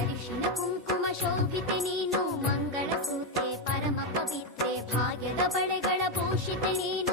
ಅರಿಶಿನ ಕುಂಕುಮ ಶೋಭಿತೆ ನೀನು, ಮಂಗಳ ಸೂತೆ ಪರಮ ಪವಿತ್ರೆ, ಭಾಗ್ಯದ ಬಳೆಗಳ ಭೂಷಿತೆ ನೀನು.